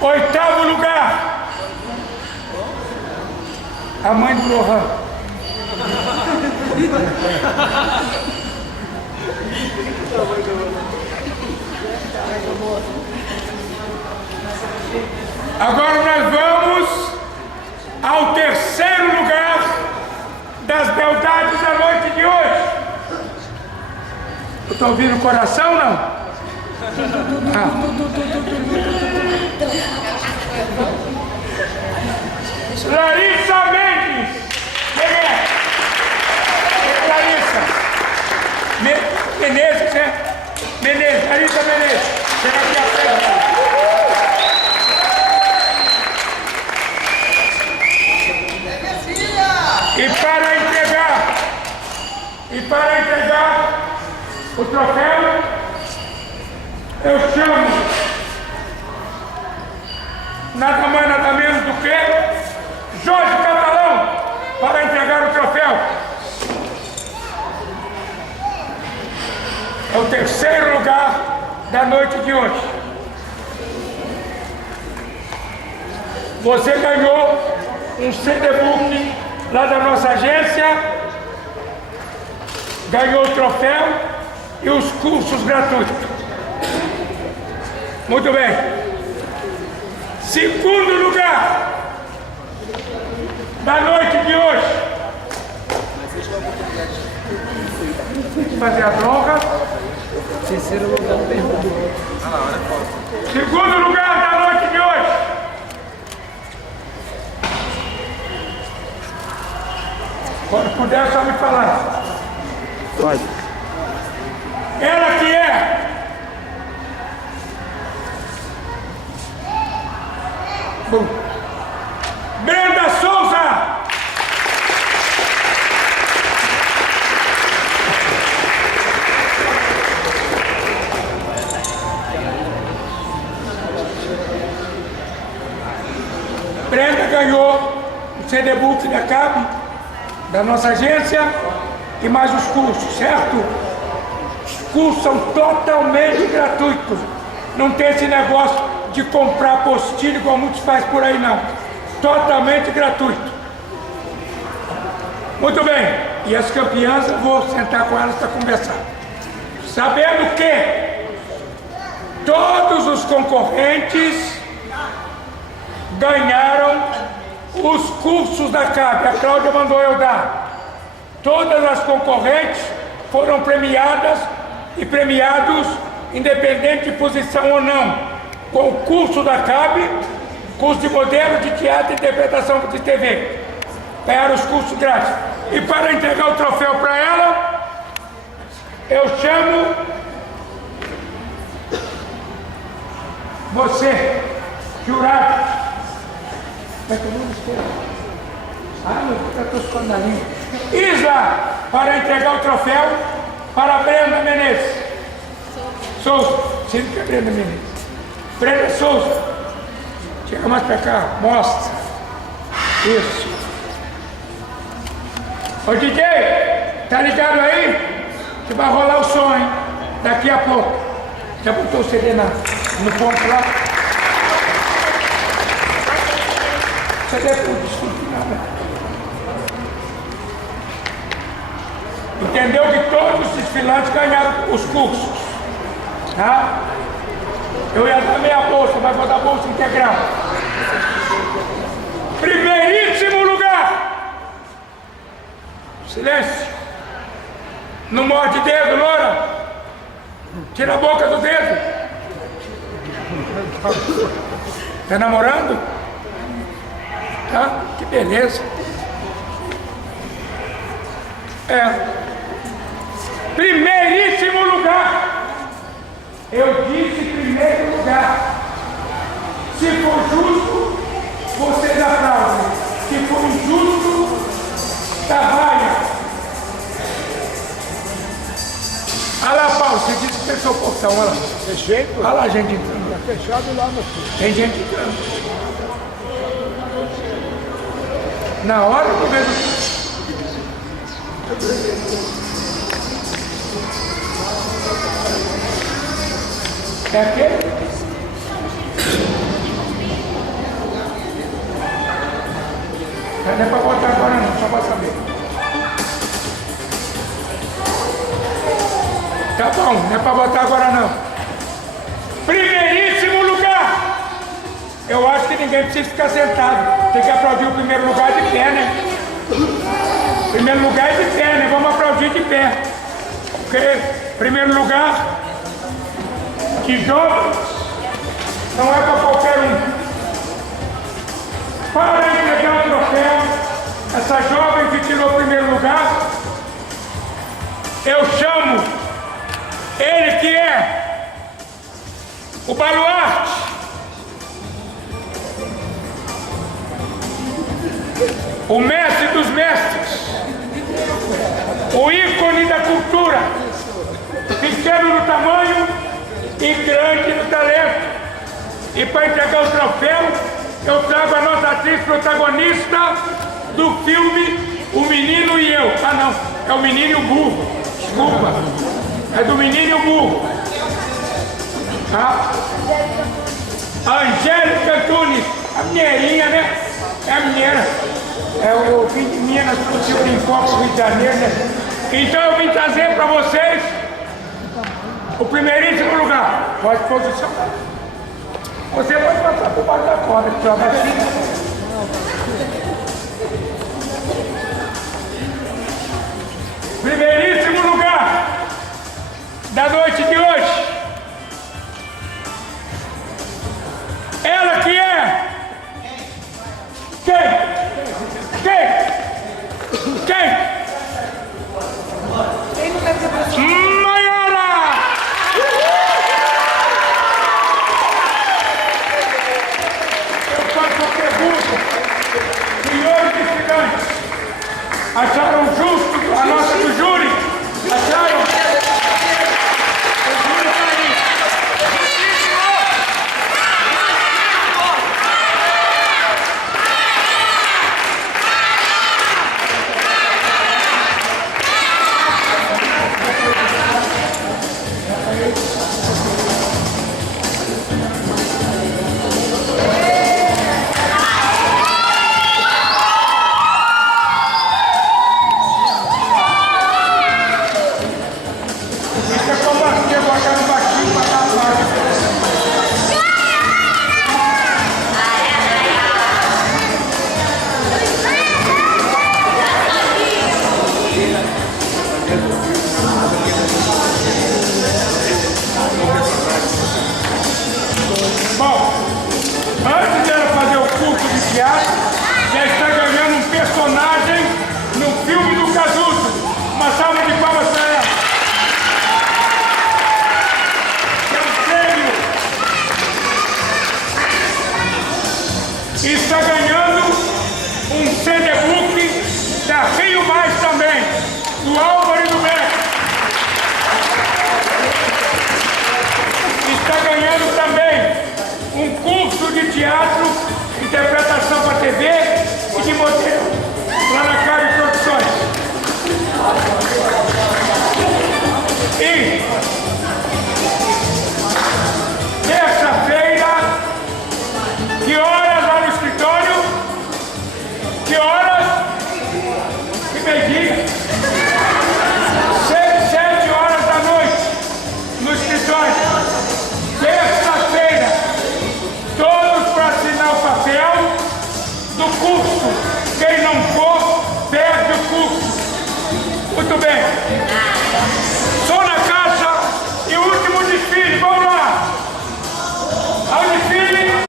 Oitavo lugar, a mãe do Lohan. Agora nós vamos ao terceiro lugar das beldades da noite de hoje. Eu estou ouvindo o coração, não? Larissa Mendes. Quem é? Larissa Menezes, né? Menezes, Larissa Menezes. Chega aqui à frente. E para entregar o troféu, eu chamo nada mais nada menos do que Jorge Catalão para entregar o troféu. É o terceiro lugar da noite de hoje. Você ganhou um CD-book lá da nossa agência, ganhou o troféu e os cursos gratuitos. Muito bem. Segundo lugar da noite de hoje. Fazer a droga. Terceiro lugar perguntou. Segundo lugar da noite de hoje. Quando puder, só me falar. Pode. Ela que é Brenda Souza. Brenda ganhou o CD-book da CAB, da nossa agência, e mais os cursos, certo? Os cursos são totalmente gratuitos. Não tem esse negócio de comprar apostila igual muitos fazem por aí, não. Totalmente gratuito. Muito bem. E as campeãs, eu vou sentar com elas para conversar. Sabendo que todos os concorrentes ganharam os cursos da CAB. A Cláudia mandou eu dar. Todas as concorrentes foram premiadas e premiados, independente de posição ou não, com o curso da CAB, curso de modelo, de teatro e interpretação de TV. Ganharam os cursos grátis. E para entregar o troféu para ela, eu chamo você, jurado. Como é que eu não esqueço? Ah, meu Deus, eu estou escondendo a língua. Isa, para entregar o troféu para a Brenda Menezes. Souza, sempre que é Brenda Menezes. Brenda Souza, chega mais para cá, mostra. Isso. Ô DJ, tá ligado aí? Que vai rolar o som, hein? Daqui a pouco. Já botou o CD no ponto lá? CD por desculpa, nada. Entendeu que todos os desfilantes ganharam os cursos, tá? Eu ia dar meia bolsa, mas vou dar bolsa integral. Primeiríssimo lugar. Silêncio. Não morde dedo, loura. Tira a boca do dedo. Tá namorando? Tá? Que beleza. Primeiríssimo lugar. Eu disse primeiro lugar. Se for justo, vocês aplaudem. Se for injusto, trabalha. Olha lá, Paulo, você disse que fechou o portão, olha lá. Fechei, pô. Olha lá a gente entrando. Tá fechado lá, meu filho. Tem gente entrando. Na hora do mesmo. É aquele? Não é para botar agora não, só para saber. Tá bom, não é para botar agora não. Primeiríssimo lugar! Eu acho que ninguém precisa ficar sentado. Tem que aplaudir o primeiro lugar de pé, né? Primeiro lugar é de pé, né? Vamos aplaudir de pé. Porque primeiro lugar de jovens não é para qualquer um. Para entregar o troféu, essa jovem que tirou o primeiro lugar, eu chamo ele que é o baluarte, o mestre dos mestres, o ícone da cultura, pequeno no tamanho e grande no talento. E para entregar o troféu, eu trago a nossa atriz protagonista do filme O Menino e Eu. Ah não, é o Menino e o Burro, desculpa, é do Menino e o Burro. Tá? A Angélica Antunes, a mineirinha, né? É a mineira. É o fim de Minas, o senhor em Copa, Rio de Janeiro, né? Então eu vim trazer para vocês o primeiríssimo lugar. Pode posicionar. Você pode passar por baixo da corda, que joga assim. Primeiríssimo lugar da noite de hoje. Ela que é... Quem? Maiara! Eu faço a pergunta. Senhores estudantes, acharam justo a nota do júri? Acharam? Bom, antes dela fazer o curso de teatro, já está ganhando um personagem no filme do Cazuza. Uma salva de palmas para ela. É um prêmio. E está ganhando um CD-book da Rio Mais também, do Álvaro e do Beto. Está ganhando também um curso de teatro, interpretação para TV,